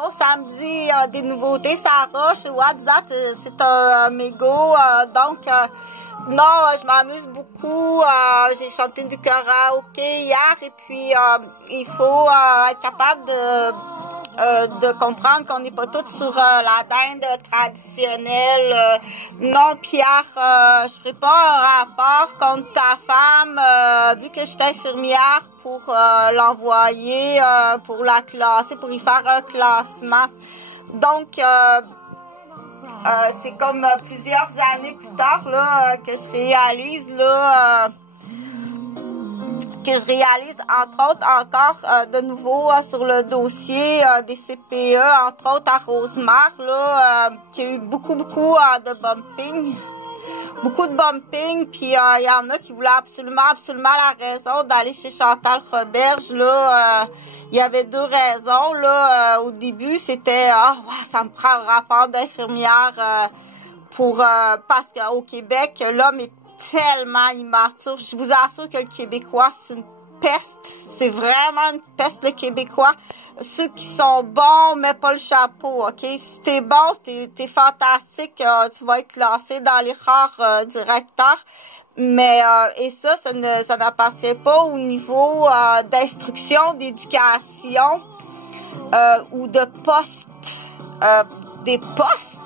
Bon, samedi, des nouveautés, Sarah, chez What's That, c'est un mégot, donc, non, je m'amuse beaucoup, j'ai chanté du karaoké hier, et puis, il faut être capable de comprendre qu'on n'est pas toutes sur la dinde traditionnelle. Non, Pierre, je ferai pas un rapport contre ta femme, vu que je suis infirmière, pour l'envoyer, pour la classer, pour y faire un classement. Donc, c'est comme plusieurs années plus tard là, que je réalise là, entre autres encore de nouveau sur le dossier des CPE, entre autres à Rosemère, là, qui a eu beaucoup de bumping. Beaucoup de bumping, puis il y en a qui voulaient absolument la raison d'aller chez Chantal Roberge. Là, il y avait deux raisons. Là, au début, c'était ouais, ça me prend un rapport d'infirmière parce qu'au Québec, l'homme est tellement immature. Je vous assure que le Québécois, c'est une peste. C'est vraiment une peste, le Québécois. Ceux qui sont bons, mets pas le chapeau, OK? Si t'es bon, t'es fantastique, tu vas être classé dans les rares directeurs. Mais, et ça n'appartient pas au niveau d'instruction, d'éducation ou de poste. Des postes.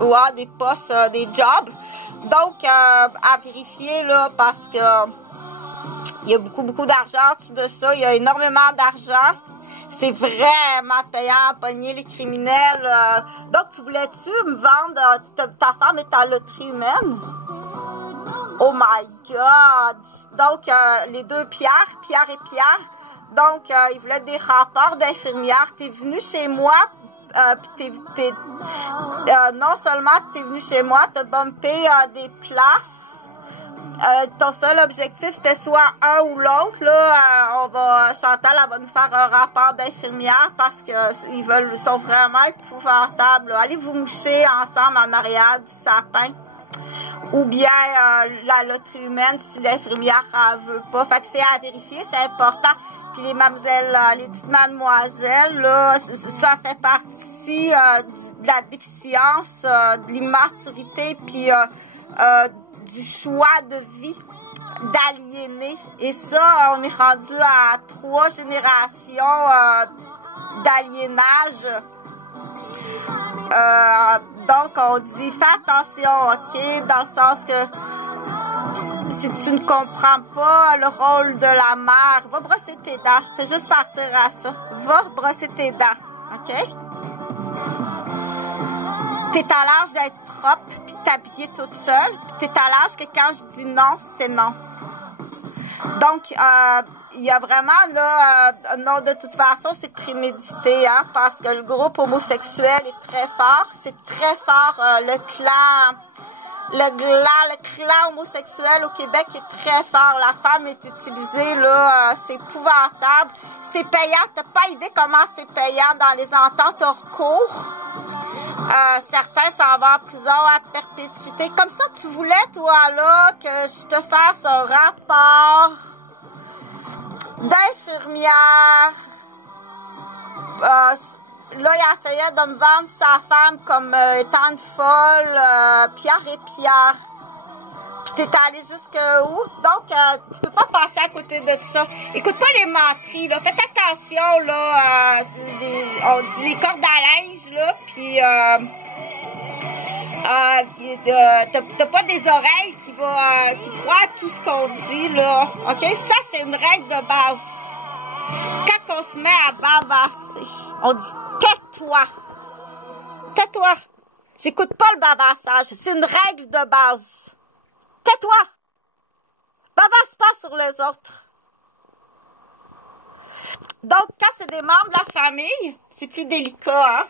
Ouais, des postes, des jobs. Donc, à vérifier, là, parce que il y a beaucoup d'argent en dessous de ça. Il y a énormément d'argent. C'est vraiment payant à pogner les criminels. Donc, tu voulais-tu me vendre ta femme est à loterie humaine? Oh my God! Donc, les deux Pierre et Pierre. Donc, ils voulaient des rapports d'infirmières. T'es venu chez moi, puis non seulement t'es venu chez moi, t'as bumpé des places. Ton seul objectif, c'était soit un ou l'autre. Là, Chantal, elle va nous faire un rapport d'infirmière parce que ils sont vraiment épouvantables. Là. Allez vous moucher ensemble en arrière du sapin. Ou bien la loterie humaine si l'infirmière ne veut pas. Fait que c'est à vérifier, c'est important. Puis les mademoiselles, les petites mademoiselles, là, ça fait partie de la déficience, de l'immaturité, puis du choix de vie d'aliéner. Et ça, on est rendu à 3 générations d'aliénage. Donc, on dit, fais attention, OK? Dans le sens que si tu ne comprends pas le rôle de la mère, va brosser tes dents. Fais juste partir à ça. Va brosser tes dents, OK? T'es à l'âge d'être propre, puis t'habiller toute seule, puis t'es à l'âge que quand je dis non, c'est non. Donc, il y a vraiment, là, non, de toute façon, c'est prémédité, hein, parce que le groupe homosexuel est très fort. C'est très fort, le clan homosexuel au Québec est très fort. La femme est utilisée, là, c'est épouvantable. C'est payant. T'as pas idée comment c'est payant dans les ententes hors cours. Certains s'en vont en prison à perpétuité. Comme ça, tu voulais, toi, là, que je te fasse un rapport d'infirmière. Là, il essayait de me vendre sa femme comme étant une folle, Pierre et Pierre. Puis t'es allé jusqu'où? Donc, tu peux pas passer à côté de ça. Écoute pas les menteries, là. Faites attention, là. On dit les cordes à linge, là. Puis, t'as pas des oreilles qui croient à tout ce qu'on dit, là. OK? Ça, c'est une règle de base. Quand on se met à bavasser, on dit tais-toi. Tais-toi. J'écoute pas le bavassage. C'est une règle de base. Tais-toi! Bavasse pas sur les autres. Donc, quand c'est des membres de la famille, c'est plus délicat, hein?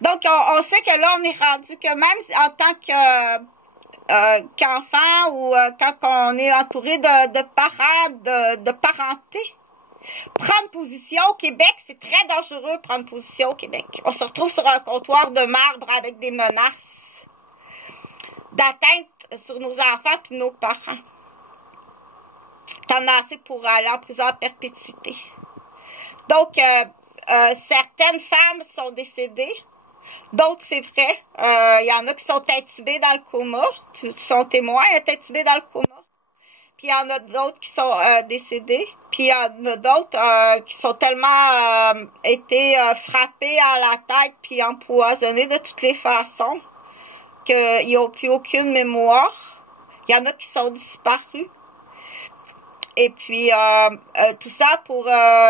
Donc, on sait que là, on est rendu que même en tant qu'enfant ou quand on est entouré de parents, de parenté, prendre position au Québec, c'est très dangereux prendre position au Québec. On se retrouve sur un comptoir de marbre avec des menaces d'atteinte sur nos enfants puis nos parents. T'en as assez pour aller en prison à perpétuité. Donc, certaines femmes sont décédées. D'autres, c'est vrai. Il y en a qui sont intubés dans le coma. Tu sont témoins, intubés dans le coma. Puis il y en a d'autres qui sont décédés. Puis il y en a d'autres qui sont tellement été frappés à la tête puis empoisonnés de toutes les façons qu'ils n'ont plus aucune mémoire. Il y en a qui sont disparus. Et puis, tout ça pour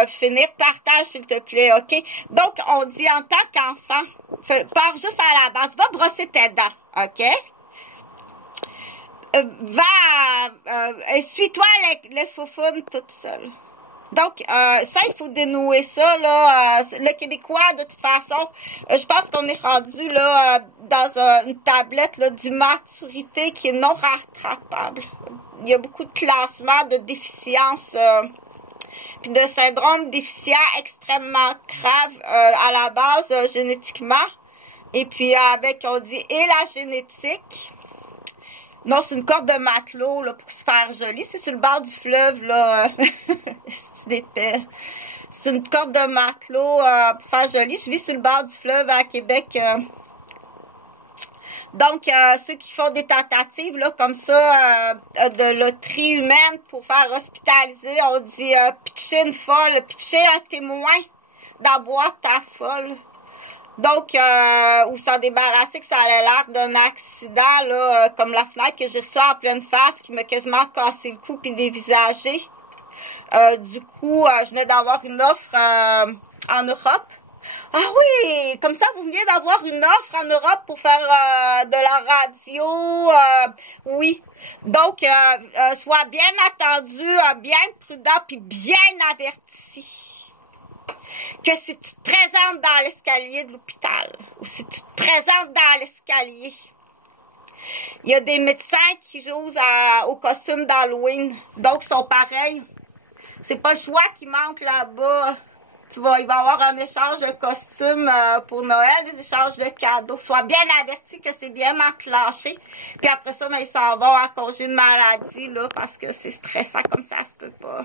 finir, partage s'il te plaît, ok? Donc, on dit en tant qu'enfant, pars juste à la base, va brosser tes dents, ok? Essuie-toi les faufounes toute seule. Donc, ça, il faut dénouer ça, là. Le Québécois, de toute façon, je pense qu'on est rendu, là, dans une tablette, là, d'immaturité qui est non rattrapable. Il y a beaucoup de classements de déficience, puis de syndrome déficient extrêmement grave, à la base, génétiquement. Et puis, avec, on dit, et la génétique. Non, c'est une corde de matelot, là, pour se faire joli. C'est sur le bord du fleuve, là. C'est d'épais. C'est une corde de matelot pour faire joli. Je vis sur le bord du fleuve à Québec. Donc, ceux qui font des tentatives, là, comme ça, de loterie humaine pour faire hospitaliser, on dit pitcher une folle, pitcher un témoin dans la boîte à folle. Donc, ou s'en débarrasser que ça allait l'air d'un accident, là, comme la fenêtre que j'ai reçue en pleine face, qui m'a quasiment cassé le cou puis dévisagé. Du coup, je venais d'avoir une offre en Europe. Ah oui, comme ça, vous veniez d'avoir une offre en Europe pour faire de la radio. Oui. Donc, sois bien attendu, bien prudent puis bien averti. Que si tu te présentes dans l'escalier de l'hôpital, ou si tu te présentes dans l'escalier, il y a des médecins qui jouent au costume d'Halloween, donc ils sont pareils. C'est pas le choix qui manque là-bas. Il va y avoir un échange de costumes pour Noël, des échanges de cadeaux. Sois bien averti que c'est bien enclenché. Puis après ça, mais ils s'en vont à congé de maladie, là, parce que c'est stressant comme ça se peut pas.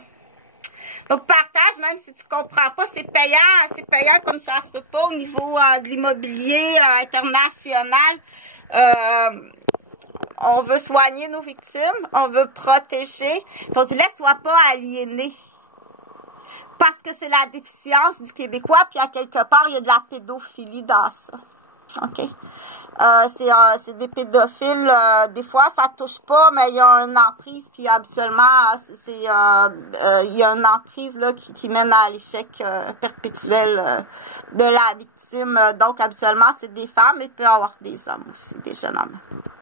Donc, partage, même si tu comprends pas, c'est payant comme ça se peut pas au niveau de l'immobilier international. On veut soigner nos victimes, on veut protéger. On dit, laisse-toi pas aliéner. Parce que c'est la déficience du Québécois, puis à quelque part, il y a de la pédophilie dans ça. OK? C'est des pédophiles, des fois ça touche pas, mais il y a une emprise, puis habituellement, il y a une emprise là, qui mène à l'échec perpétuel de la victime. Donc habituellement, c'est des femmes, mais il peut y avoir des hommes aussi, des jeunes hommes.